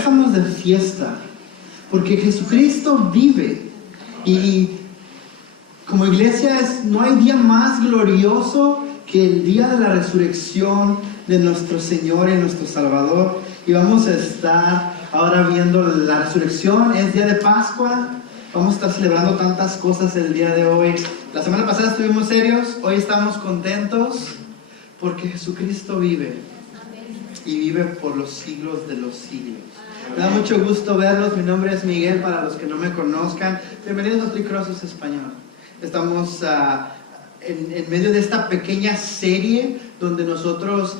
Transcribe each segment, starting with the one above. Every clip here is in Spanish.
estamos de fiesta, porque Jesucristo vive. Y como iglesia no hay día más glorioso que el día de la resurrección de nuestro Señor y nuestro Salvador. Y vamos a estar ahora viendo la resurrección, es día de Pascua. Vamos a estar celebrando tantas cosas el día de hoy. La semana pasada estuvimos serios, hoy estamos contentos porque Jesucristo vive y vive por los siglos de los siglos. Me da mucho gusto verlos. Mi nombre es Miguel, para los que no me conozcan. Bienvenidos a Tricrosos Español. Estamos en medio de esta pequeña serie donde nosotros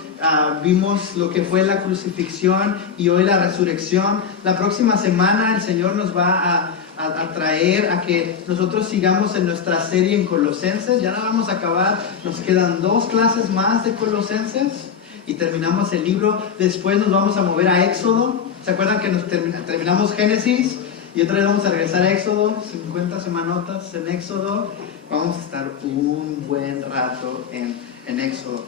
vimos lo que fue la crucifixión y hoy la resurrección. La próxima semana el Señor nos va a traer a que nosotros sigamos en nuestra serie en Colosenses. Ya la vamos a acabar, nos quedan 2 clases más de Colosenses y terminamos el libro. Después nos vamos a mover a Éxodo. ¿Se acuerdan que terminamos Génesis? Y otra vez vamos a regresar a Éxodo, 50 semanotas en Éxodo. Vamos a estar un buen rato en Éxodo.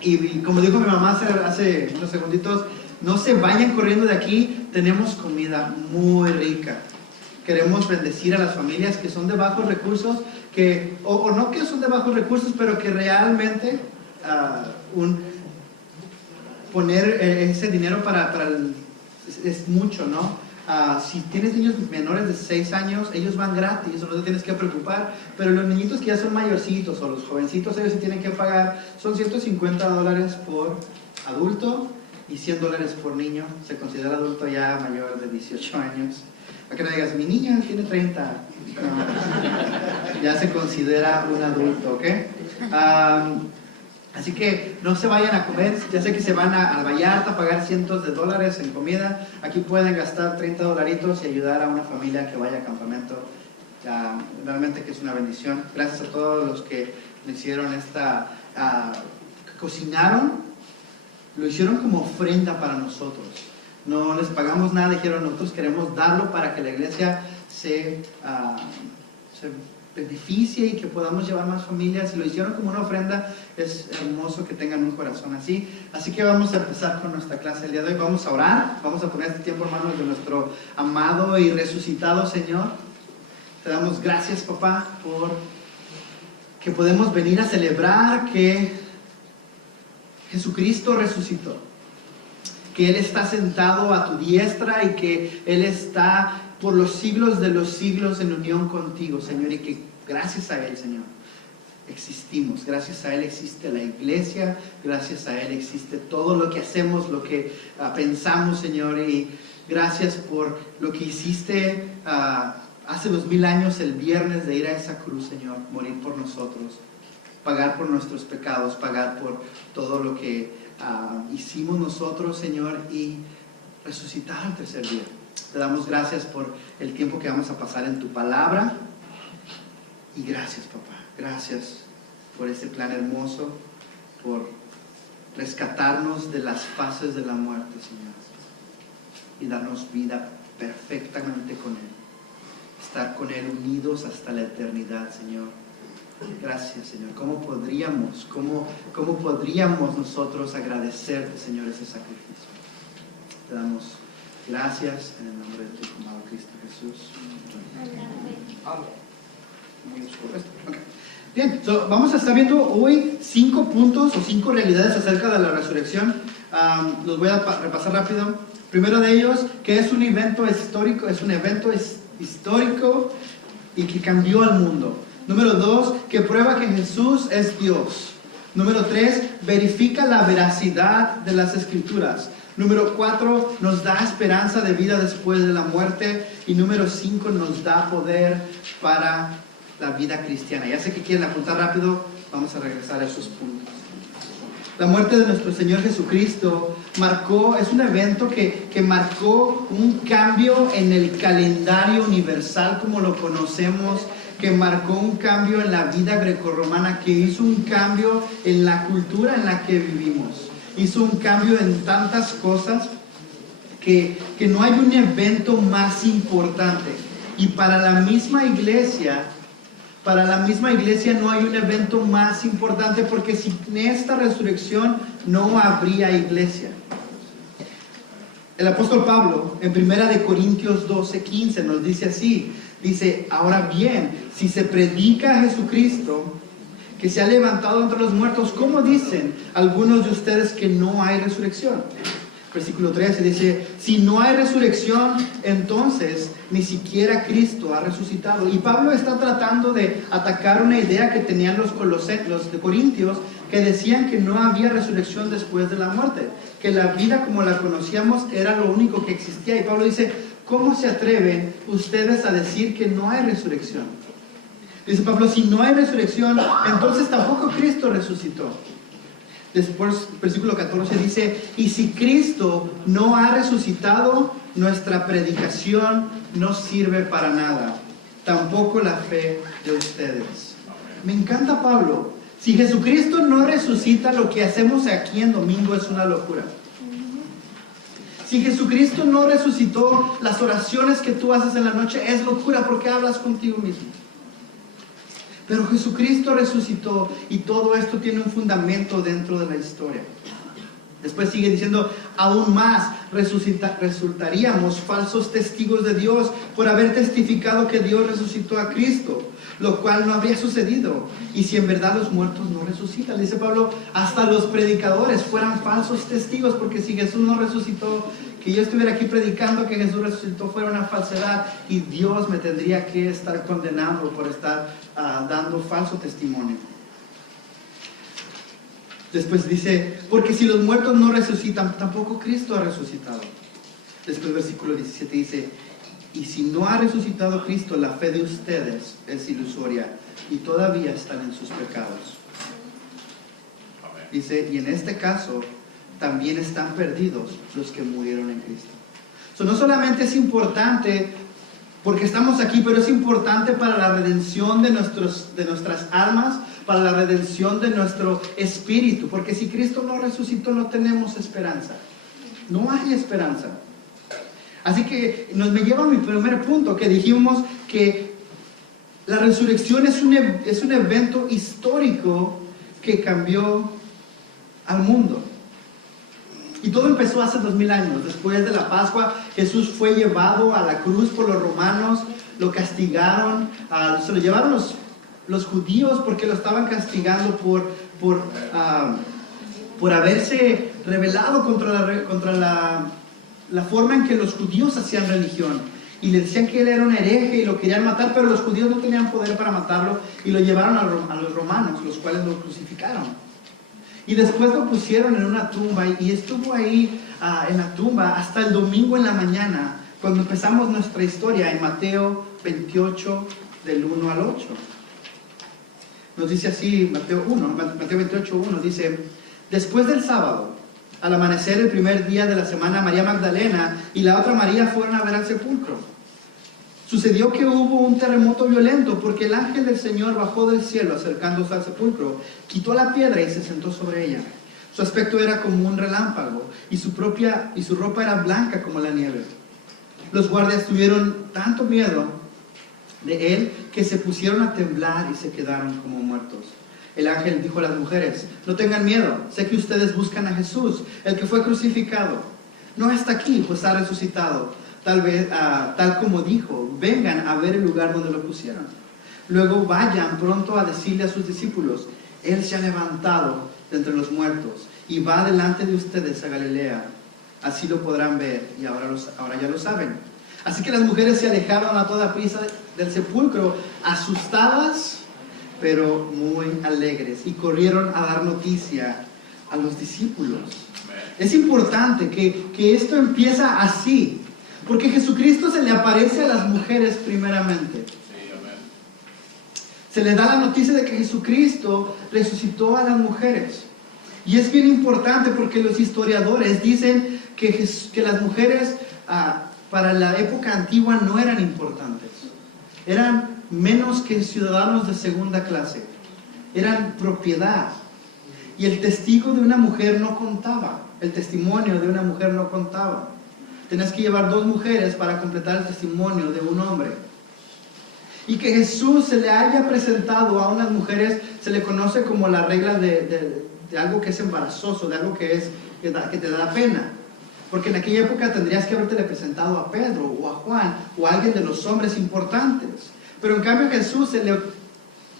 Y como dijo mi mamá hace unos segunditos, no se vayan corriendo de aquí, tenemos comida muy rica. Queremos bendecir a las familias que son de bajos recursos, o no que son de bajos recursos, pero que realmente poner ese dinero es mucho, ¿no? Si tienes niños menores de 6 años, ellos van gratis, no te tienes que preocupar, pero los niñitos que ya son mayorcitos o los jovencitos, ellos sí tienen que pagar. Son $150 por adulto y $100 por niño. Se considera adulto ya mayor de 18 años. Para que no digas, mi niña tiene 30. No, ya se considera un adulto, ¿ok? Así que no se vayan a comer. Ya sé que se van al Vallarta a pagar cientos de dólares en comida. Aquí pueden gastar $30 y ayudar a una familia que vaya a campamento. Realmente que es una bendición. Gracias a todos los que hicieron que cocinaron. Lo hicieron como ofrenda para nosotros. No les pagamos nada, dijeron, nosotros queremos darlo para que la iglesia se beneficie y que podamos llevar más familias. Y lo hicieron como una ofrenda. Es hermoso que tengan un corazón así. Así que vamos a empezar con nuestra clase el día de hoy. Vamos a orar, vamos a poner este tiempo en manos de nuestro amado y resucitado Señor. Te damos gracias, papá, por que podemos venir a celebrar que Jesucristo resucitó, que Él está sentado a tu diestra y que Él está por los siglos de los siglos en unión contigo, Señor, y que gracias a Él, Señor, existimos. Gracias a Él existe la iglesia, gracias a Él existe todo lo que hacemos, lo que pensamos, Señor, y gracias por lo que hiciste hace 2000 años, el viernes, de ir a esa cruz, Señor, morir por nosotros, pagar por nuestros pecados, pagar por todo lo que hicimos nosotros, Señor, y resucitar al tercer día. Te damos gracias por el tiempo que vamos a pasar en tu palabra. Y gracias, papá. Gracias por ese plan hermoso, por rescatarnos de las fases de la muerte, Señor, y darnos vida perfectamente con Él. Estar con Él unidos hasta la eternidad, Señor. Gracias, Señor. ¿Cómo podríamos nosotros agradecerte, Señor, ese sacrificio? Te damos gracias en el nombre de tu amado Cristo Jesús. Amén. Muy oscuro esto. Okay. Bien, vamos a estar viendo hoy 5 puntos o 5 realidades acerca de la resurrección. Los voy a repasar rápido. Primero de ellos, que es un evento histórico, y que cambió al mundo. Número 2, que prueba que Jesús es Dios. Número 3, verifica la veracidad de las Escrituras. Número 4, nos da esperanza de vida después de la muerte. Y número 5, nos da poder para la vida cristiana. Ya sé que quieren apuntar rápido, vamos a regresar a esos puntos. La muerte de nuestro Señor Jesucristo es un evento que marcó un cambio en el calendario universal como lo conocemos, que marcó un cambio en la vida grecorromana, que hizo un cambio en la cultura en la que vivimos. Hizo un cambio en tantas cosas que no hay un evento más importante. Y para la misma iglesia no hay un evento más importante, porque sin esta resurrección no habría iglesia. El apóstol Pablo, en 1 Corintios 12:15, nos dice así. Dice, ahora bien, si se predica a Jesucristo, que se ha levantado entre los muertos, ¿cómo dicen algunos de ustedes que no hay resurrección? Versículo 13 dice, si no hay resurrección, entonces ni siquiera Cristo ha resucitado. Y Pablo está tratando de atacar una idea que tenían los de Corintios, que decían que no había resurrección después de la muerte, que la vida como la conocíamos era lo único que existía. Y Pablo dice, ¿cómo se atreven ustedes a decir que no hay resurrección? Dice Pablo, si no hay resurrección, entonces tampoco Cristo resucitó. Después, versículo 14 dice, y si Cristo no ha resucitado, nuestra predicación no sirve para nada, tampoco la fe de ustedes. Me encanta Pablo. Si Jesucristo no resucita, lo que hacemos aquí en domingo es una locura. Si Jesucristo no resucitó, las oraciones que tú haces en la noche es locura porque hablas contigo mismo. Pero Jesucristo resucitó y todo esto tiene un fundamento dentro de la historia. Después sigue diciendo, aún más resultaríamos falsos testigos de Dios por haber testificado que Dios resucitó a Cristo, lo cual no habría sucedido. Y si en verdad los muertos no resucitan, dice Pablo, hasta los predicadores fueran falsos testigos, porque si Jesús no resucitó, que yo estuviera aquí predicando que Jesús resucitó fuera una falsedad y Dios me tendría que estar condenando por estar dando falso testimonio. Después dice, porque si los muertos no resucitan, tampoco Cristo ha resucitado. Después versículo 17 dice, y si no ha resucitado Cristo, la fe de ustedes es ilusoria y todavía están en sus pecados. Dice, y en este caso también están perdidos los que murieron en Cristo. No solamente es importante porque estamos aquí, pero es importante para la redención de nuestras almas, para la redención de nuestro espíritu, porque si Cristo no resucitó no tenemos esperanza, no hay esperanza. Así que me lleva a mi primer punto, que dijimos que la resurrección es un evento histórico que cambió al mundo. Y todo empezó hace 2000 años. Después de la Pascua, Jesús fue llevado a la cruz por los romanos, lo castigaron, se lo llevaron los judíos porque lo estaban castigando por haberse rebelado contra la forma en que los judíos hacían religión. Y le decían que él era un hereje y lo querían matar, pero los judíos no tenían poder para matarlo y lo llevaron a los romanos, los cuales lo crucificaron. Y después lo pusieron en una tumba y estuvo ahí en la tumba hasta el domingo en la mañana, cuando empezamos nuestra historia en Mateo 28, del 1 al 8. Nos dice así, Mateo 28, 1, dice, después del sábado, al amanecer el primer día de la semana, María Magdalena y la otra María fueron a ver al sepulcro. Sucedió que hubo un terremoto violento porque el ángel del Señor bajó del cielo acercándose al sepulcro, quitó la piedra y se sentó sobre ella. Su aspecto era como un relámpago y su ropa era blanca como la nieve. Los guardias tuvieron tanto miedo de él que se pusieron a temblar y se quedaron como muertos. El ángel dijo a las mujeres, no tengan miedo, sé que ustedes buscan a Jesús, el que fue crucificado. No está aquí, pues ha resucitado. Tal como dijo, vengan a ver el lugar donde lo pusieron. Luego vayan pronto a decirle a sus discípulos, Él se ha levantado de entre los muertos y va delante de ustedes a Galilea. Así lo podrán ver y ahora ya lo saben. Así que las mujeres se alejaron a toda prisa del sepulcro, asustadas, pero muy alegres, y corrieron a dar noticia a los discípulos. Es importante que esto empieza así. Porque Jesucristo se le aparece a las mujeres primeramente. Se le da la noticia de que Jesucristo resucitó a las mujeres. Y es bien importante porque los historiadores dicen que las mujeres para la época antigua no eran importantes. Eran menos que ciudadanos de segunda clase. Eran propiedad. Y el testigo de una mujer no contaba. El testimonio de una mujer no contaba. Tenías que llevar 2 mujeres para completar el testimonio de un hombre. Y que Jesús se le haya presentado a unas mujeres se le conoce como la regla de algo que es embarazoso, de algo que te da pena. porque en aquella época tendrías que haberte presentado a Pedro o a Juan o a alguien de los hombres importantes. Pero en cambio Jesús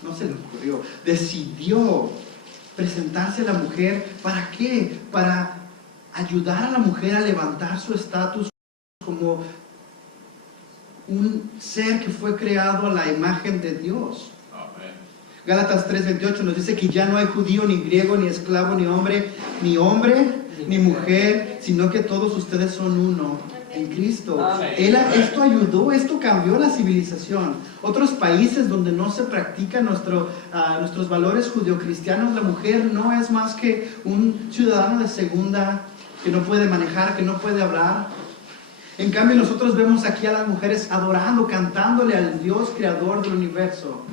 no se le ocurrió, decidió presentarse a la mujer. ¿Para qué? Para ayudar a la mujer a levantar su estatus como un ser que fue creado a la imagen de Dios. Amén. Gálatas 3:28 nos dice que ya no hay judío, ni griego, ni esclavo, ni hombre, ni mujer, sino que todos ustedes son uno en Cristo. Esto ayudó, esto cambió la civilización. Otros países donde no se practican nuestros valores judeocristianos, la mujer no es más que un ciudadano de segunda, que no puede manejar, que no puede hablar. En cambio nosotros vemos aquí a las mujeres adorando, cantándole al Dios creador del universo,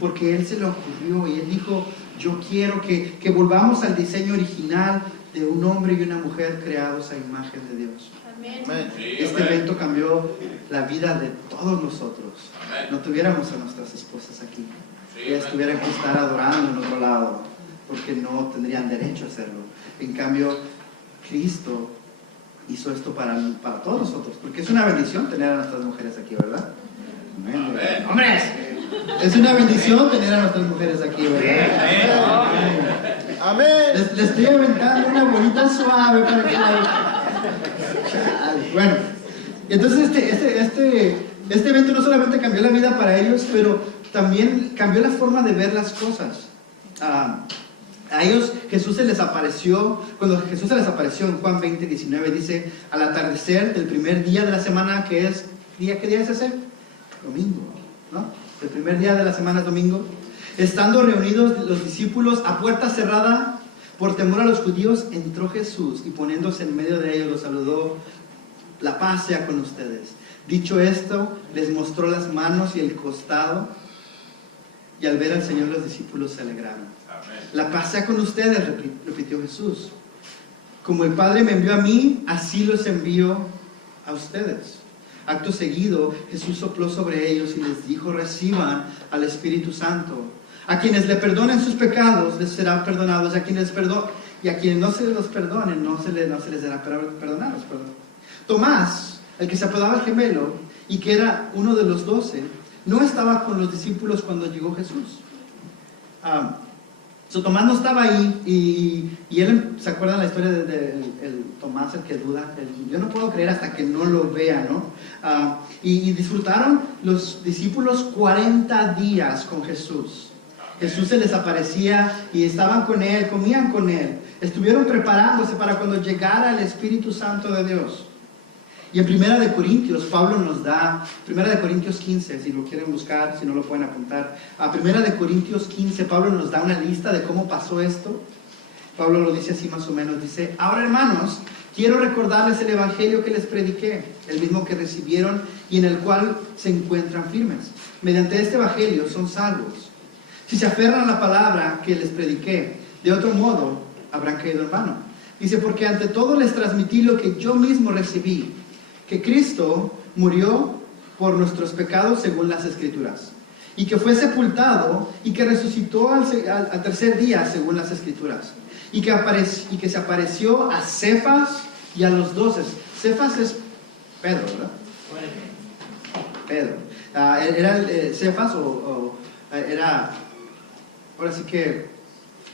porque Él se le ocurrió y Él dijo: yo quiero que volvamos al diseño original de un hombre y una mujer creados a imagen de Dios. Amén. Este evento cambió la vida de todos nosotros. No tuviéramos a nuestras esposas aquí, ellas tuvieran que estar adorando en otro lado, porque no tendrían derecho a hacerlo. En cambio, Cristo hizo esto para todos nosotros, porque es una bendición tener a nuestras mujeres aquí, ¿verdad? Amén. Amén. ¡Hombres! Es una bendición tener a nuestras mujeres aquí, ¿verdad? Amén. Amén. Les estoy aventando una bolita suave para que bueno, entonces este evento no solamente cambió la vida para ellos, pero también cambió la forma de ver las cosas. A ellos Jesús se les apareció, cuando Jesús se les apareció en Juan 20:19, dice: al atardecer del primer día de la semana, que es, ¿qué día es ese? Domingo, ¿no? El primer día de la semana es domingo. Estando reunidos los discípulos a puerta cerrada, por temor a los judíos, entró Jesús y poniéndose en medio de ellos los saludó: la paz sea con ustedes. Dicho esto, les mostró las manos y el costado, y al ver al Señor los discípulos se alegraron. La paz sea con ustedes, repitió Jesús. Como el Padre me envió a mí, así los envío a ustedes. Acto seguido, Jesús sopló sobre ellos y les dijo: reciban al Espíritu Santo. A quienes le perdonen sus pecados, les serán perdonados. A quienes y a quienes no se los perdonen, no se les será perdonados. Tomás, el que se apodaba el gemelo y que era uno de los 12, no estaba con los discípulos cuando llegó Jesús. Tomás no estaba ahí y él, ¿se acuerdan la historia de Tomás, el que duda? Yo no puedo creer hasta que no lo vea, ¿no? Y disfrutaron los discípulos 40 días con Jesús. Jesús se les aparecía y estaban con Él, comían con Él. Estuvieron preparándose para cuando llegara el Espíritu Santo de Dios. Y en 1 Corintios, Pablo nos da, 1 Corintios 15, si lo quieren buscar, si no lo pueden apuntar. A 1 Corintios 15, Pablo nos da una lista de cómo pasó esto. Pablo lo dice así más o menos, dice: ahora, hermanos, quiero recordarles el evangelio que les prediqué, el mismo que recibieron y en el cual se encuentran firmes. Mediante este evangelio son salvos. Si se aferran a la palabra que les prediqué, de otro modo habrán caído en vano. Dice: porque ante todo les transmití lo que yo mismo recibí, que Cristo murió por nuestros pecados según las Escrituras, y que fue sepultado y que resucitó al tercer día según las Escrituras, y que se apareció a Cefas y a los 12. Cefas es Pedro, ¿verdad? Pedro. Era Cefas era, ahora sí que,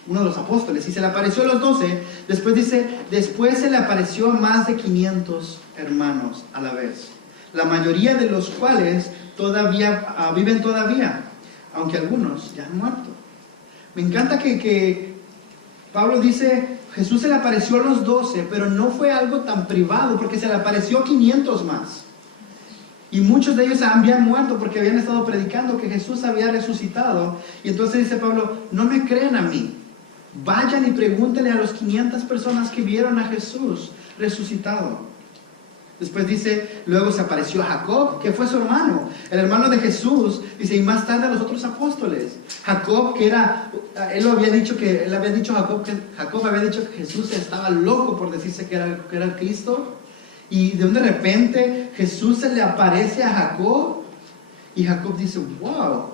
uno de los apóstoles, y se le apareció a los 12. Después dice: después se le apareció a más de 500 hermanos a la vez, la mayoría de los cuales viven todavía, aunque algunos ya han muerto. Me encanta que Pablo dice: Jesús se le apareció a los 12, pero no fue algo tan privado, porque se le apareció a 500 más. Y muchos de ellos habían muerto porque habían estado predicando que Jesús había resucitado. Y entonces dice Pablo: no me creen a mí, vayan y pregúntenle a los 500 personas que vieron a Jesús resucitado. Después dice: luego se apareció a Jacob, que fue su hermano, el hermano de Jesús. Dice: y más tarde a los otros apóstoles. Jacob, que era, él había dicho que Jacob había dicho que Jesús estaba loco por decirse que era el Cristo. Y de repente Jesús se le aparece a Jacob y Jacob dice: wow.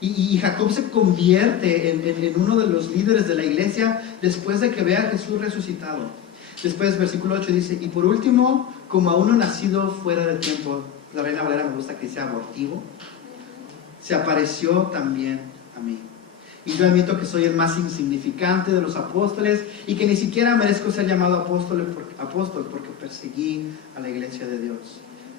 Y Jacob se convierte en uno de los líderes de la iglesia después de que vea a Jesús resucitado. Después, versículo 8 dice, y por último, como a uno nacido fuera de tiempo, la Reina Valera me gusta que sea abortivo, se apareció también a mí. Y yo admito que soy el más insignificante de los apóstoles y que ni siquiera merezco ser llamado apóstol porque perseguí a la iglesia de Dios.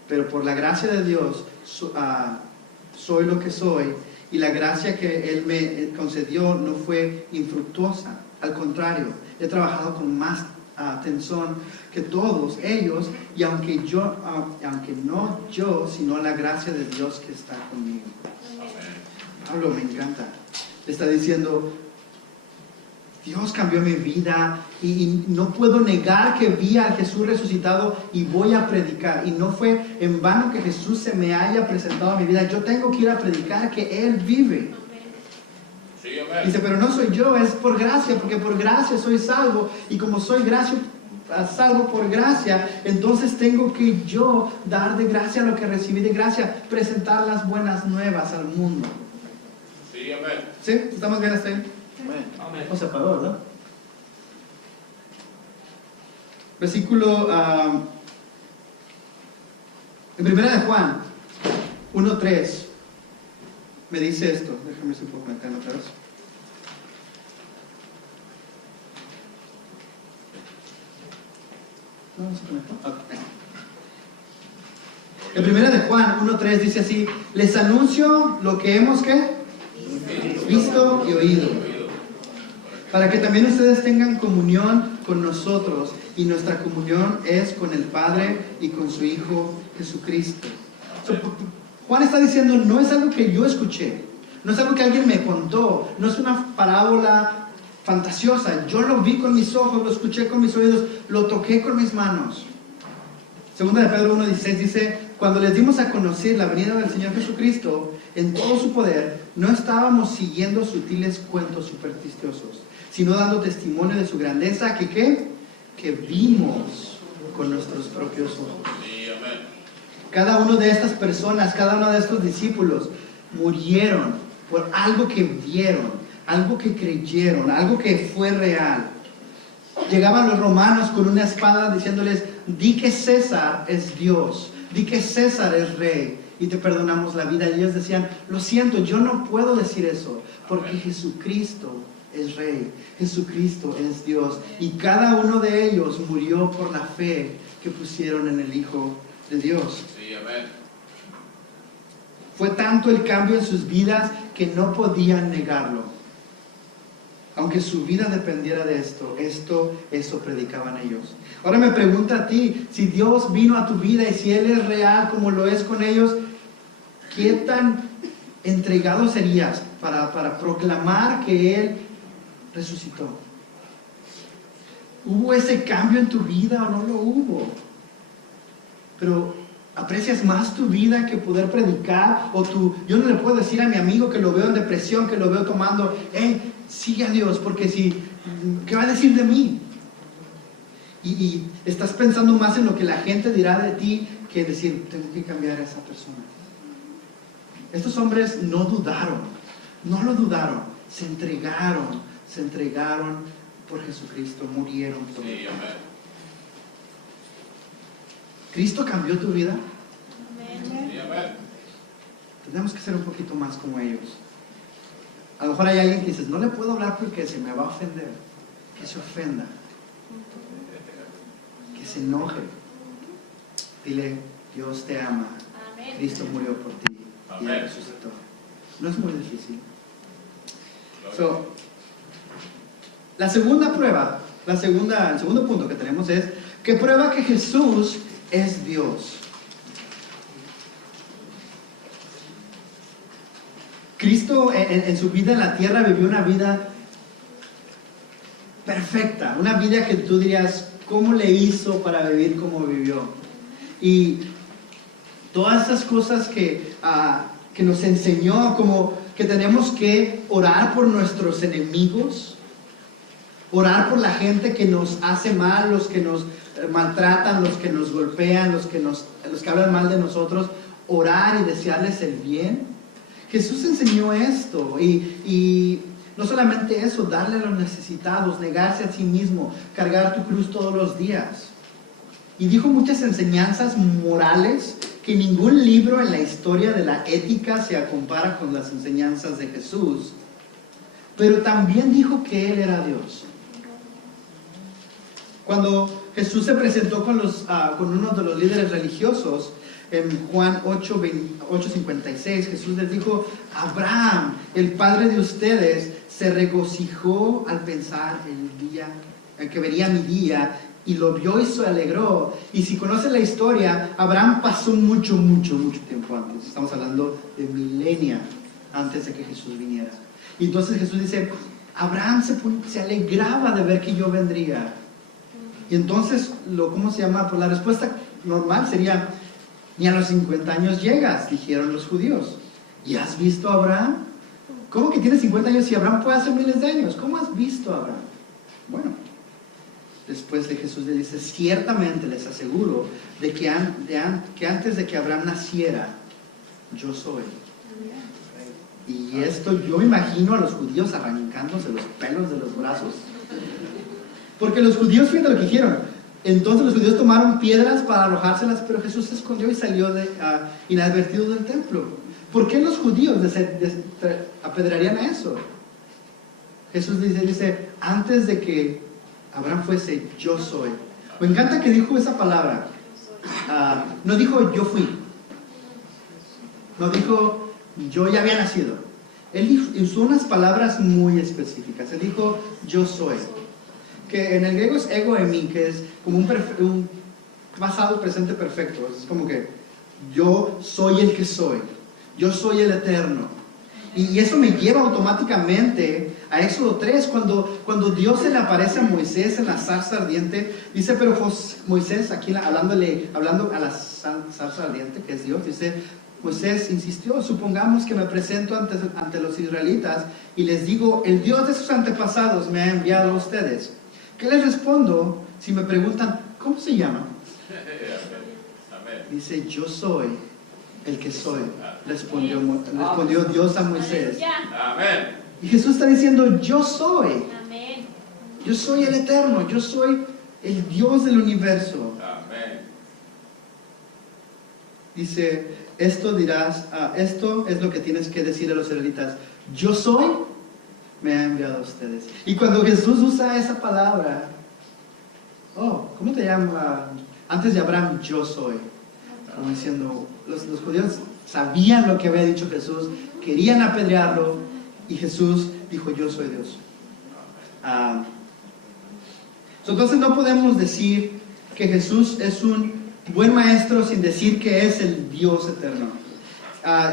Pero por la gracia de Dios soy lo que soy, y la gracia que Él me concedió no fue infructuosa. Al contrario, he trabajado con más atención que todos ellos, y aunque no yo, sino la gracia de Dios que está conmigo. Pablo me encanta. Le está diciendo, Dios cambió mi vida y no puedo negar que vi a Jesús resucitado y voy a predicar. Y no fue en vano que Jesús se me haya presentado a mi vida. Yo tengo que ir a predicar que Él vive. Sí, amén. Dice, pero no soy yo, es por gracia, porque por gracia soy salvo. Y como soy salvo por gracia, entonces tengo que yo dar de gracia lo que recibí de gracia, presentar las buenas nuevas al mundo. Sí, amén. ¿Sí? ¿Estamos bien hasta ahí? Amén. O se apagó, ¿verdad? Versículo en primera de Juan 1:3 me dice esto. Déjame ver si puedo conectarlo otra vez. ¿No se conectó? Okay. En primera de Juan 1:3 dice así: les anuncio lo que hemos ¿qué? Visto y oído, para que también ustedes tengan comunión con nosotros, y nuestra comunión es con el Padre y con su Hijo Jesucristo. Juan está diciendo, no es algo que yo escuché, no es algo que alguien me contó, no es una parábola fantasiosa, yo lo vi con mis ojos, lo escuché con mis oídos, lo toqué con mis manos. Segunda de Pedro 1:16 dice, cuando les dimos a conocer la venida del Señor Jesucristo en todo su poder, no estábamos siguiendo sutiles cuentos supersticiosos, sino dando testimonio de su grandeza, que vimos con nuestros propios ojos. Sí, amén. Cada uno de estas personas, cada uno de estos discípulos murieron por algo que vieron, algo que creyeron, algo que fue real. Llegaban los romanos con una espada diciéndoles, di que César es Dios, di que César es rey y te perdonamos la vida. Y ellos decían, lo siento, yo no puedo decir eso, porque Jesucristo es rey, Jesucristo es Dios. Y cada uno de ellos murió por la fe que pusieron en el Hijo de Dios. Sí, amén. Fue tanto el cambio en sus vidas que no podían negarlo. Aunque su vida dependiera de eso predicaban ellos. Ahora me pregunta a ti, si Dios vino a tu vida y si Él es real como lo es con ellos, ¿qué tan entregado serías para proclamar que Él resucitó? ¿Hubo ese cambio en tu vida o no lo hubo? Pero ¿aprecias más tu vida que poder predicar? Yo no le puedo decir a mi amigo que lo veo en depresión, que lo veo tomando, sigue a Dios, porque ¿qué va a decir de mí? Y estás pensando más en lo que la gente dirá de ti que decir, tengo que cambiar a esa persona. Estos hombres no dudaron, no lo dudaron, se entregaron por Jesucristo, murieron por Él. Sí, amén. ¿Cristo cambió tu vida? Sí, amén. Tenemos que ser un poquito más como ellos. A lo mejor hay alguien que dices, no le puedo hablar porque se me va a ofender. Que se ofenda, que se enoje. Dile, Dios te ama, Cristo murió por ti y Él resucitó. No es muy difícil. La segunda prueba, el segundo punto que tenemos es que prueba que Jesús es Dios. Cristo en su vida en la tierra vivió una vida perfecta, una vida que tú dirías, ¿cómo le hizo para vivir como vivió? Y todas esas cosas que nos enseñó, como que tenemos que orar por nuestros enemigos, orar por la gente que nos hace mal, los que nos maltratan, los que nos golpean, los que hablan mal de nosotros, orar y desearles el bien. Jesús enseñó esto y no solamente eso, darle a los necesitados, negarse a sí mismo, cargar tu cruz todos los días. Y dijo muchas enseñanzas morales que ningún libro en la historia de la ética se compara con las enseñanzas de Jesús. Pero también dijo que Él era Dios. Cuando Jesús se presentó con uno de los líderes religiosos, en Juan 8:56, Jesús les dijo: Abraham, el padre de ustedes, se regocijó al pensar el día, en que vería mi día, y lo vio y se alegró. Y si conocen la historia, Abraham pasó mucho tiempo antes. Estamos hablando de milenios antes de que Jesús viniera. Y entonces Jesús dice: Abraham se alegraba de ver que yo vendría. Y entonces, ¿cómo se llama? Pues la respuesta normal sería: ni a los 50 años llegas, dijeron los judíos. ¿Y has visto a Abraham? ¿Cómo que tiene 50 años si Abraham puede hacer miles de años? ¿Cómo has visto a Abraham? Bueno, después de Jesús le dice: ciertamente les aseguro de que antes de que Abraham naciera, yo soy. Y esto yo imagino a los judíos arrancándose los pelos de los brazos. Porque los judíos, fíjate lo que hicieron. Entonces los judíos tomaron piedras para arrojárselas, pero Jesús se escondió y salió inadvertido del templo. ¿Por qué los judíos apedrearían a eso? Jesús dice: antes de que Abraham fuese, yo soy. Me encanta que dijo esa palabra. No dijo yo fui. No dijo yo ya había nacido. Él usó unas palabras muy específicas. Él dijo yo soy. Que en el griego es ego emi, que es como un pasado presente perfecto. Es como que yo soy el que soy. Yo soy el eterno. Y eso me lleva automáticamente a Éxodo 3, cuando Dios se le aparece a Moisés en la zarza ardiente. Dice, pero Moisés, aquí hablando a la zarza ardiente, que es Dios, dice: Moisés insistió: supongamos que me presento ante los israelitas y les digo: el Dios de sus antepasados me ha enviado a ustedes. ¿Qué les respondo si me preguntan cómo se llama? Dice: yo soy el que soy, respondió Dios a Moisés. Y Jesús está diciendo: yo soy. Yo soy el eterno, yo soy el Dios del universo. Dice: esto es lo que tienes que decir a los israelitas: yo soy, me ha enviado a ustedes. Y cuando Jesús usa esa palabra, ¿cómo te llamas? Antes de Abraham, yo soy. Como diciendo, los judíos sabían lo que había dicho Jesús, querían apedrearlo, y Jesús dijo: yo soy Dios. Entonces no podemos decir que Jesús es un buen maestro sin decir que es el Dios eterno.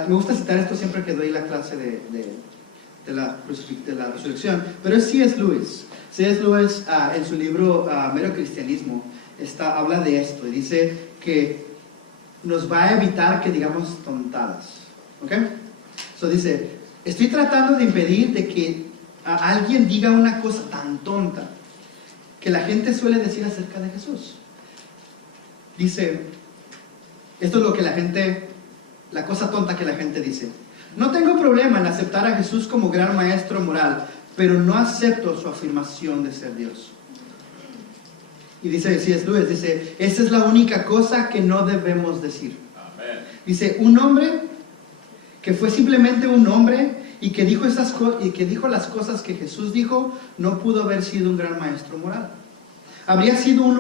Me gusta citar esto siempre que doy la clase de la resurrección, pero es C.S. Lewis. C.S. Lewis, en su libro Mero Cristianismo, habla de esto y dice que nos va a evitar que digamos tontadas. ¿Ok? Dice: estoy tratando de impedir de que alguien diga una cosa tan tonta que la gente suele decir acerca de Jesús. Dice, esto es lo que la cosa tonta que la gente dice: no tengo problema en aceptar a Jesús como gran maestro moral, pero no acepto su afirmación de ser Dios. Y dice C.S. Lewis, dice: esa es la única cosa que no debemos decir. Amén. Dice: un hombre que fue simplemente un hombre y que dijo las cosas que Jesús dijo, no pudo haber sido un gran maestro moral. Habría sido un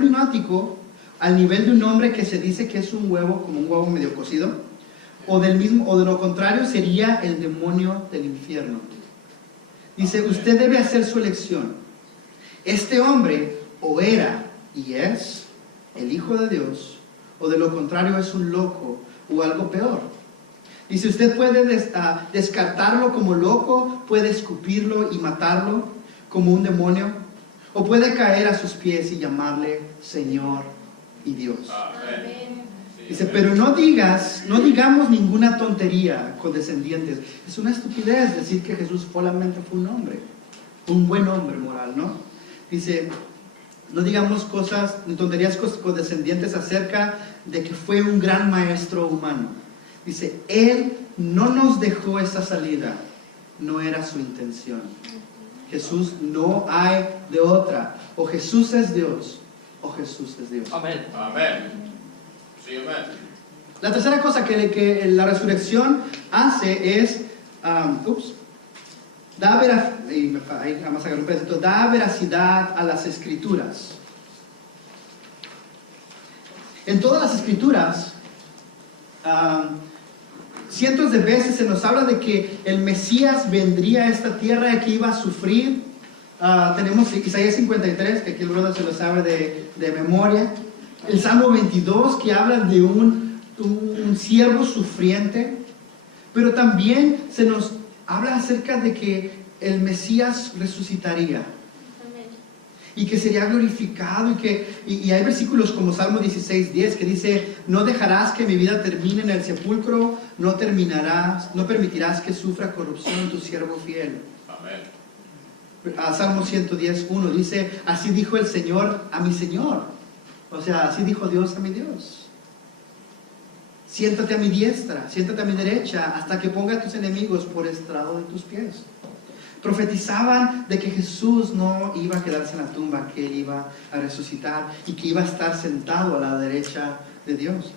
lunático al nivel de un hombre que se dice que es un huevo, como un huevo medio cocido, o de lo contrario sería el demonio del infierno. Dice: usted debe hacer su elección. Este hombre o era y es el Hijo de Dios, o de lo contrario es un loco o algo peor. Dice: usted puede descartarlo como loco, puede escupirlo y matarlo como un demonio, o puede caer a sus pies y llamarle Señor y Dios. Amén. Dice: pero no digamos ninguna tontería, condescendientes. Es una estupidez decir que Jesús solamente fue un hombre, un buen hombre moral, ¿no? Dice: no digamos cosas ni tonterías condescendientes acerca de que fue un gran maestro humano. Dice: Él no nos dejó esa salida. no era su intención. Jesús no hay de otra. O Jesús es Dios, o Jesús es Dios. Amén. Amén. Sí, amén. La tercera cosa que la resurrección hace es, da veracidad a las Escrituras. En todas las Escrituras, cientos de veces se nos habla de que el Mesías vendría a esta tierra y que iba a sufrir. Tenemos Isaías 53, que aquí el brother se lo sabe de memoria. El Salmo 22, que habla de un siervo sufriente. Pero también se nos habla acerca de que el Mesías resucitaría. Y que sería glorificado, y hay versículos como Salmo 16:10 que dice: no dejarás que mi vida termine en el sepulcro, no permitirás que sufra corrupción tu siervo fiel. Amén. Salmo 110:1 dice: así dijo el Señor a mi Señor. O sea, así dijo Dios a mi Dios: siéntate a mi diestra, siéntate a mi derecha, hasta que ponga a tus enemigos por estrado de tus pies. Profetizaban de que Jesús no iba a quedarse en la tumba, que Él iba a resucitar y que iba a estar sentado a la derecha de Dios.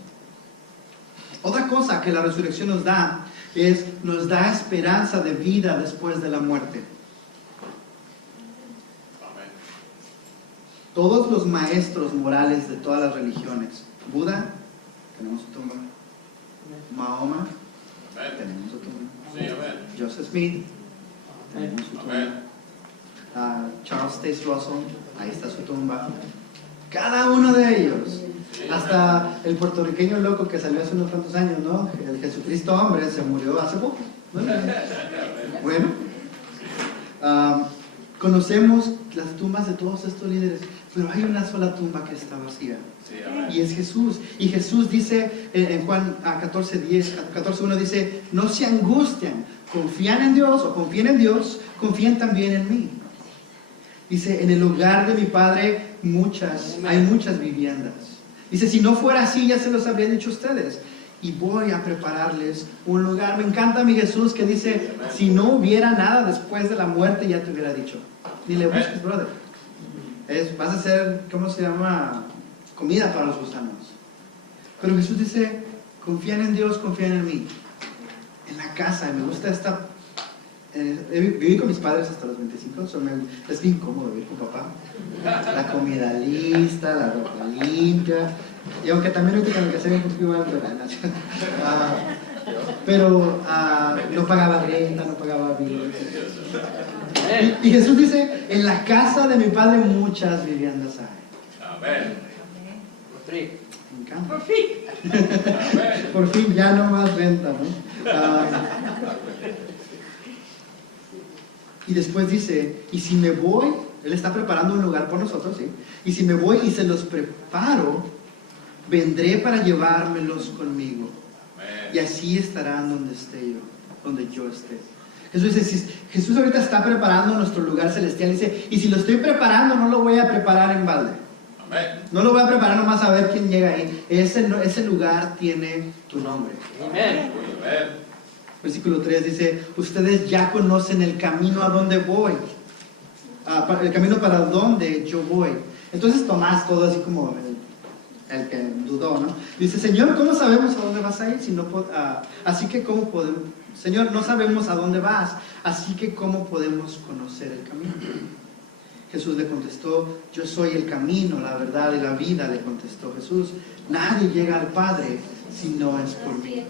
Otra cosa que la resurrección nos da esperanza de vida después de la muerte. Amén. Todos los maestros morales de todas las religiones, Buda, tenemos su tumba. Mahoma, tenemos su tumba. Sí, amén. Joseph Smith, tenemos su tumba. Charles Taze Russell, ahí está su tumba. Cada uno de ellos, hasta el puertorriqueño loco que salió hace unos cuantos años, ¿no? El Jesucristo hombre se murió hace poco, ¿no? Bueno, conocemos las tumbas de todos estos líderes, pero hay una sola tumba que está vacía. Y es Jesús. Y Jesús dice en Juan 14:1 dice: no se angustian, confían en Dios o confíen en Dios, confíen también en mí. Dice: en el lugar de mi Padre hay muchas viviendas. Dice: si no fuera así ya se los habría dicho a ustedes, y voy a prepararles un lugar. Me encanta mi Jesús que dice: si no hubiera nada después de la muerte ya te hubiera dicho, ni le busques, brother. Vas a ser, ¿cómo se llama? Comida para los gusanos. Pero Jesús dice: confían en Dios, confían en mí. En la casa, me gusta esta. Viví con mis padres hasta los 25, es bien cómodo vivir con papá. La comida lista, la ropa limpia. Y aunque también ahorita que me casé un poquito igual, pero no pagaba renta, no pagaba bill. Y Jesús dice: en la casa de mi Padre muchas viviendas hay. Amén. Me encanta. Por fin. Por fin ya no más renta, ¿no? Y después dice: y si me voy, Él está preparando un lugar por nosotros, ¿sí? Y si me voy y se los preparo, vendré para llevármelos conmigo. Y así estarán donde yo esté. Jesús ahorita está preparando nuestro lugar celestial. Dice: y si lo estoy preparando, no lo voy a preparar en balde. Amén. No lo voy a preparar nomás a ver quién llega ahí. Ese lugar tiene tu nombre. Amén. Versículo 3 dice: ustedes ya conocen el camino a donde voy. El camino para donde yo voy. Entonces Tomás, todo así como el que dudó, ¿no? Dice: Señor, ¿cómo sabemos a dónde vas a ir? Así que ¿cómo podemos? Señor, no sabemos a dónde vas, así que ¿cómo podemos conocer el camino? Jesús le contestó: yo soy el camino, la verdad y la vida, le contestó Jesús. Nadie llega al Padre si no es por mí.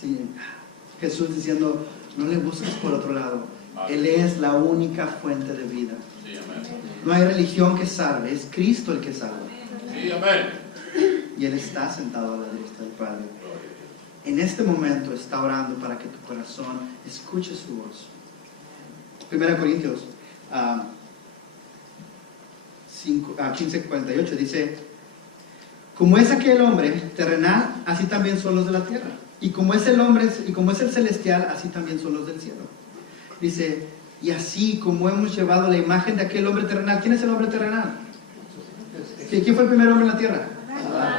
Sí. Jesús diciendo: no le busques por otro lado. Él es la única fuente de vida. No hay religión que salve, es Cristo el que salva. Y Él está sentado a la derecha del Padre. En este momento está orando para que tu corazón escuche su voz. 1 Corintios 15:48 dice: como es aquel hombre terrenal, así también son los de la tierra. Y como es el celestial, así también son los del cielo. Dice: y así como hemos llevado la imagen de aquel hombre terrenal. ¿Quién es el hombre terrenal? ¿Quién fue el primer hombre en la tierra?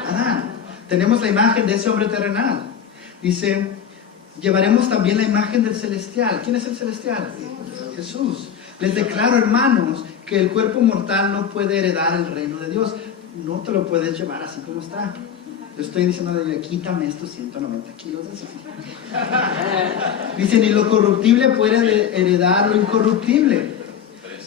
Adán. Tenemos la imagen de ese hombre terrenal. Dice: Llevaremos también la imagen del celestial. ¿Quién es el celestial? Jesús. Les declaro, hermanos, que el cuerpo mortal no puede heredar el reino de Dios. No te lo puedes llevar así como está. Yo estoy diciendo, quítame estos 190 kilos de azúcar. Dice, ni lo corruptible puede heredar lo incorruptible.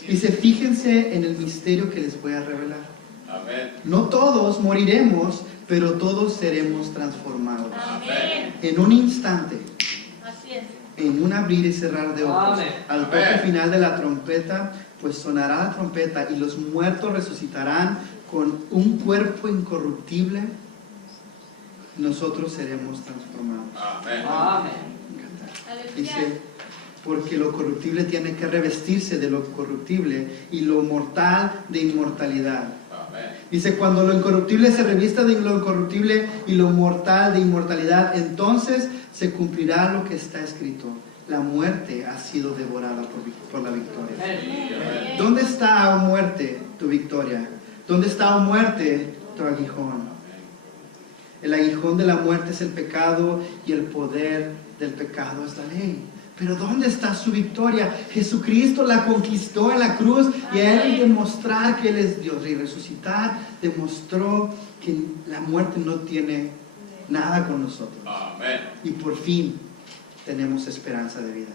Dice, fíjense en el misterio que les voy a revelar. Amén. No todos moriremos, pero todos seremos transformados. Amén. En un instante, Así es. en un abrir y cerrar de ojos. Amén. Al toque Amén. final de la trompeta, pues sonará la trompeta y los muertos resucitarán con un cuerpo incorruptible. Nosotros seremos transformados. Amén. Amén. Me encanta. Aleluya. Dice, porque lo corruptible tiene que revestirse de lo corruptible y lo mortal de inmortalidad. Amén. Dice, cuando lo incorruptible se revista de lo incorruptible y lo mortal de inmortalidad, entonces se cumplirá lo que está escrito. La muerte ha sido devorada por la victoria. Amén. ¿Dónde está, oh muerte, tu victoria? ¿Dónde está, oh muerte, tu aguijón? El aguijón de la muerte es el pecado y el poder del pecado es la ley. Pero ¿dónde está su victoria? Jesucristo la conquistó en la cruz y a Él demostrar que Él es Dios y resucitar demostró que la muerte no tiene nada con nosotros. Amén. Y por fin tenemos esperanza de vida.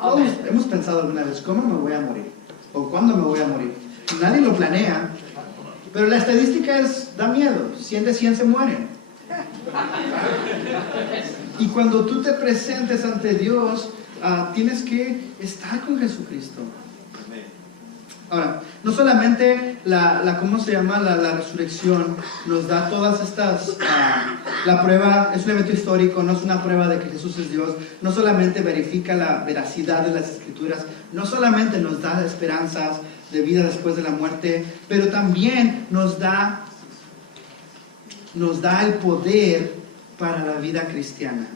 Amén. Todos hemos pensado alguna vez, ¿cómo me voy a morir? ¿O cuándo me voy a morir? Nadie lo planea, pero la estadística da miedo. 100 de 100 se mueren. Y cuando tú te presentes ante Dios, tienes que estar con Jesucristo. Ahora, no solamente ¿cómo se llama? La resurrección nos da todas estas, la prueba, es un evento histórico, no es una prueba de que Jesús es Dios, no solamente verifica la veracidad de las Escrituras, no solamente nos da esperanzas de vida después de la muerte, pero también nos da el poder para la vida cristiana.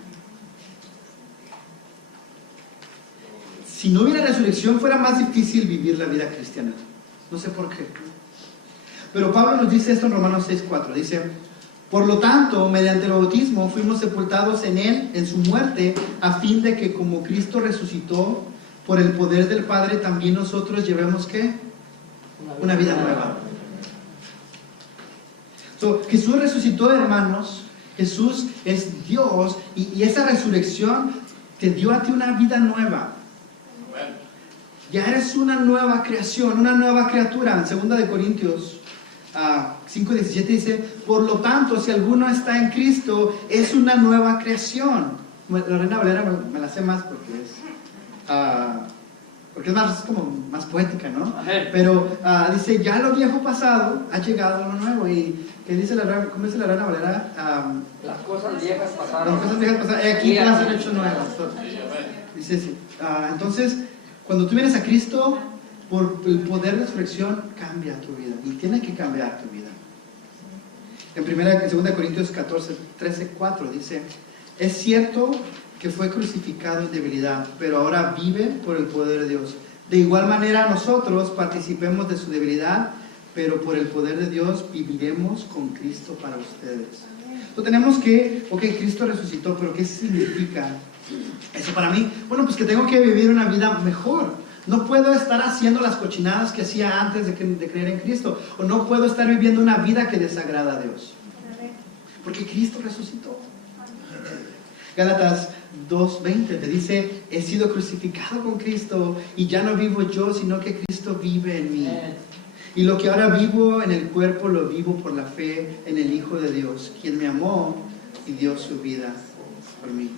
Si no hubiera resurrección, fuera más difícil vivir la vida cristiana. No sé por qué. Pero Pablo nos dice esto en Romanos 6:4. Dice, por lo tanto, mediante el bautismo fuimos sepultados en Él, en su muerte, a fin de que como Cristo resucitó por el poder del Padre, también nosotros llevemos, ¿qué? Una vida nueva. Jesús resucitó, hermanos. Jesús es Dios y esa resurrección te dio a ti una vida nueva. Ya eres una nueva creación, una nueva criatura. En 2 de Corintios 5:17 dice, por lo tanto, si alguno está en Cristo, es una nueva creación. La Reina Valera me la sé más porque es como más poética, ¿no? Amén. Pero dice, ya lo viejo pasado ha llegado lo nuevo. Y ¿qué dice cómo dice la Reina Valera? Las cosas viejas pasaron. Las cosas viejas pasadas, aquí las han hecho nuevas. Dice así. Entonces, cuando tú vienes a Cristo, por el poder de resurrección, cambia tu vida. Y tiene que cambiar tu vida. En 2 Corintios 13:4 dice, es cierto que fue crucificado en debilidad, pero ahora vive por el poder de Dios. De igual manera nosotros participemos de su debilidad, pero por el poder de Dios viviremos con Cristo para ustedes. Entonces tenemos que, Cristo resucitó, pero ¿qué significa eso para mí? Bueno, pues que tengo que vivir una vida mejor. No puedo estar haciendo las cochinadas que hacía antes de creer en Cristo. O no puedo estar viviendo una vida que desagrada a Dios. Porque Cristo resucitó. Gálatas 2:20 te dice, he sido crucificado con Cristo y ya no vivo yo, sino que Cristo vive en mí. Y lo que ahora vivo en el cuerpo lo vivo por la fe en el Hijo de Dios, quien me amó y dio su vida por mí.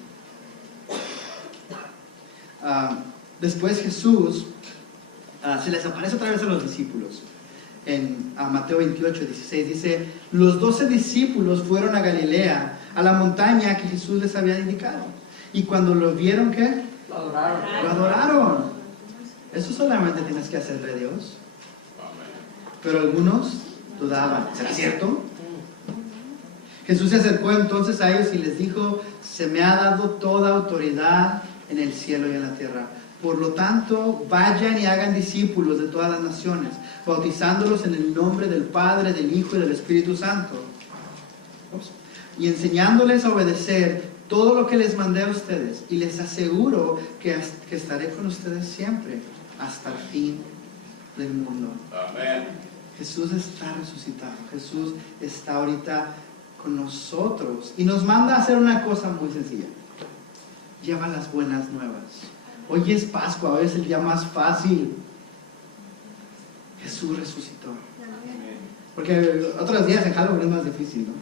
Después Jesús se les aparece otra vez a los discípulos. En Mateo 28:16 dice, los 12 discípulos fueron a Galilea, a la montaña que Jesús les había indicado. Y cuando lo vieron, ¿qué? Lo adoraron. Lo adoraron. Eso solamente tienes que hacerle a Dios. Pero algunos dudaban. ¿Será cierto? Jesús se acercó entonces a ellos y les dijo, se me ha dado toda autoridad en el cielo y en la tierra. Por lo tanto, vayan y hagan discípulos de todas las naciones, bautizándolos en el nombre del Padre, del Hijo y del Espíritu Santo. Y enseñándoles a obedecer todo lo que les mandé a ustedes y les aseguro que estaré con ustedes siempre hasta el fin del mundo. Amén. Jesús está resucitado. Jesús está ahorita con nosotros y nos manda a hacer una cosa muy sencilla. Lleva las buenas nuevas. Hoy es Pascua, hoy es el día más fácil. Jesús resucitó. Porque otros días en Halloween es más difícil, ¿no?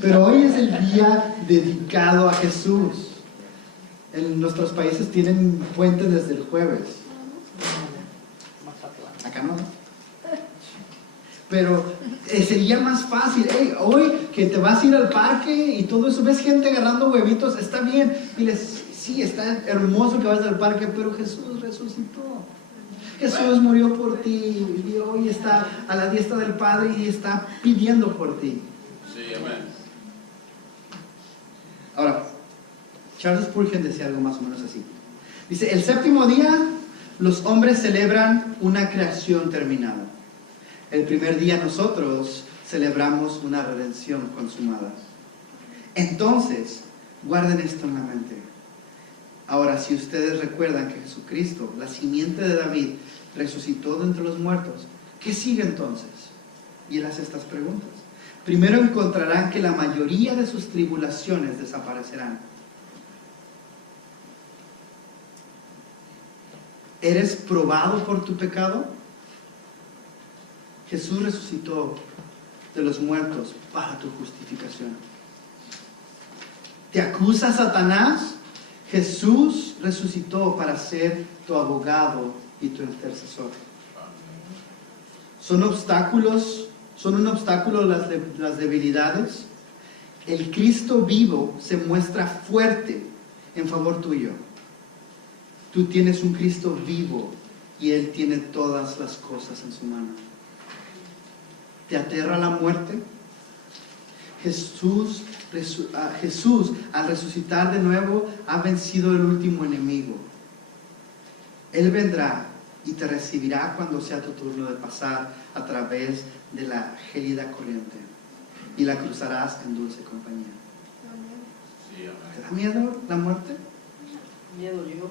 Pero hoy es el día dedicado a Jesús. En nuestros países tienen puente desde el jueves. Acá no. Pero sería más fácil. Hey, hoy que te vas a ir al parque y todo eso, ves gente agarrando huevitos, está bien. Diles, sí, está hermoso que vayas al parque, pero Jesús resucitó. Jesús murió por ti y hoy está a la diestra del Padre y está pidiendo por ti. Sí, amén. Ahora, Charles Spurgeon decía algo más o menos así. Dice, el séptimo día los hombres celebran una creación terminada. El primer día nosotros celebramos una redención consumada. Entonces, guarden esto en la mente. Ahora, si ustedes recuerdan que Jesucristo, la simiente de David, resucitó de entre los muertos, ¿qué sigue entonces? Y él hace estas preguntas. Primero encontrarán que la mayoría de sus tribulaciones desaparecerán. ¿Eres probado por tu pecado? Jesús resucitó de los muertos para tu justificación. ¿Te acusa Satanás? Jesús resucitó para ser tu abogado y tu intercesor. ¿Son un obstáculo las debilidades? El Cristo vivo se muestra fuerte en favor tuyo. Tú tienes un Cristo vivo y Él tiene todas las cosas en su mano. ¿Te aterra la muerte? Jesús, al resucitar de nuevo, ha vencido el último enemigo. Él vendrá y te recibirá cuando sea tu turno de pasar a través de la gélida corriente y la cruzarás en dulce compañía. Sí, amén. ¿Te da miedo la muerte? Miedo yo.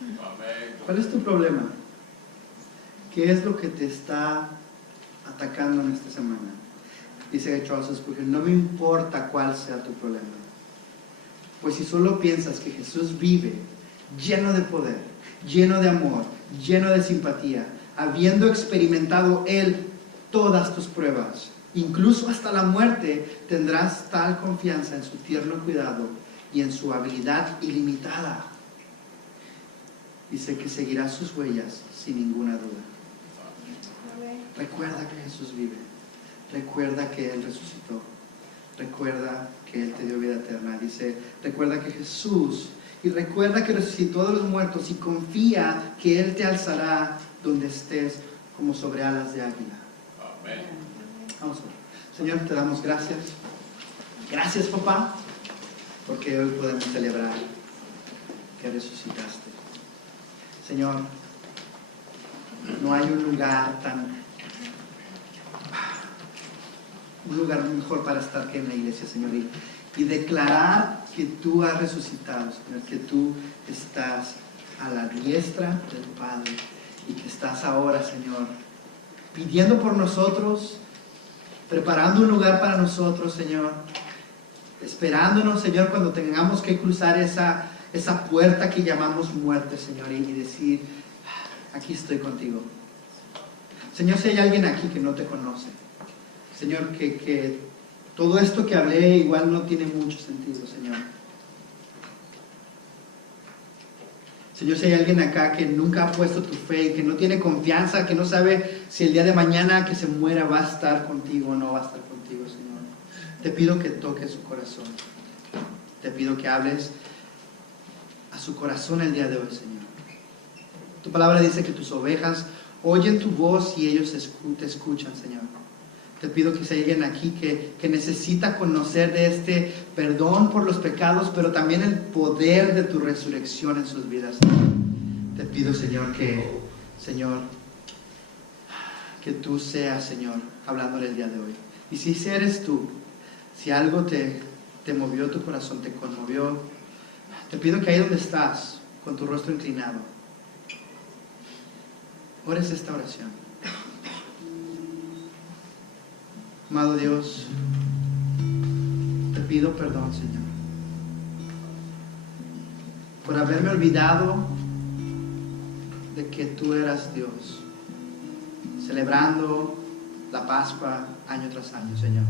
Amén. ¿Cuál es tu problema? ¿Qué es lo que te está atacando en esta semana? Dice Charles Spurgeon, no me importa cuál sea tu problema. Pues si solo piensas que Jesús vive lleno de poder, lleno de amor, lleno de simpatía, habiendo experimentado Él todas tus pruebas, incluso hasta la muerte, tendrás tal confianza en su tierno cuidado y en su habilidad ilimitada. Dice que seguirás sus huellas sin ninguna duda. Recuerda que Jesús vive. Recuerda que Él resucitó. Recuerda que Él te dio vida eterna. Dice, recuerda que Jesús, y recuerda que resucitó de los muertos y confía que Él te alzará donde estés como sobre alas de águila. Amén. Vamos a ver. Señor, te damos gracias. Gracias, papá, porque hoy podemos celebrar que resucitaste. Señor, no hay un lugar mejor para estar que en la iglesia, Señor, y declarar que tú has resucitado, Señor, que tú estás a la diestra del Padre y que estás ahora, Señor, pidiendo por nosotros, preparando un lugar para nosotros, Señor, esperándonos, Señor, cuando tengamos que cruzar esa puerta que llamamos muerte, Señor, y decir, aquí estoy contigo. Señor, si hay alguien aquí que no te conoce, Señor, que todo esto que hablé igual no tiene mucho sentido, Señor. Señor, si hay alguien acá que nunca ha puesto tu fe, que no tiene confianza, que no sabe si el día de mañana que se muera va a estar contigo o no va a estar contigo, Señor, te pido que toques su corazón. Te pido que hables a su corazón el día de hoy, Señor. Tu palabra dice que tus ovejas oyen tu voz y ellos te escuchan, Señor. Te pido que si hay alguien aquí que necesita conocer de este perdón por los pecados, pero también el poder de tu resurrección en sus vidas. Te pido, Señor, que tú seas, Señor, hablándole el día de hoy. Y si eres tú, si algo te te movió tu corazón, te conmovió, te pido que ahí donde estás, con tu rostro inclinado, ores esta oración. Amado Dios, te pido perdón, Señor, por haberme olvidado de que tú eras Dios, celebrando la Pascua año tras año, Señor,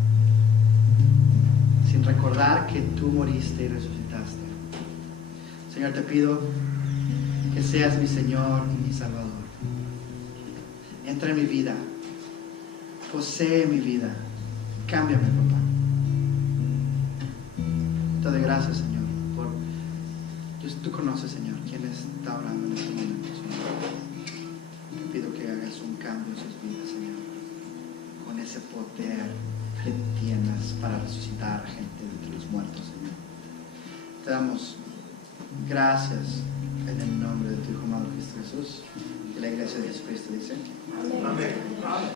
sin recordar que tú moriste y resucitaste. Señor, te pido que seas mi Señor y mi Salvador. Entra en mi vida, posee mi vida, cámbiame, papá. Te doy gracias, Señor, por... Tú conoces, Señor, quién está orando en este momento, Señor. Te pido que hagas un cambio en sus vidas, Señor, con ese poder que tienes para resucitar a gente de entre los muertos, Señor. Te damos gracias en el nombre de tu Hijo amado Cristo Jesús. Y la iglesia de Jesucristo dice: Amén.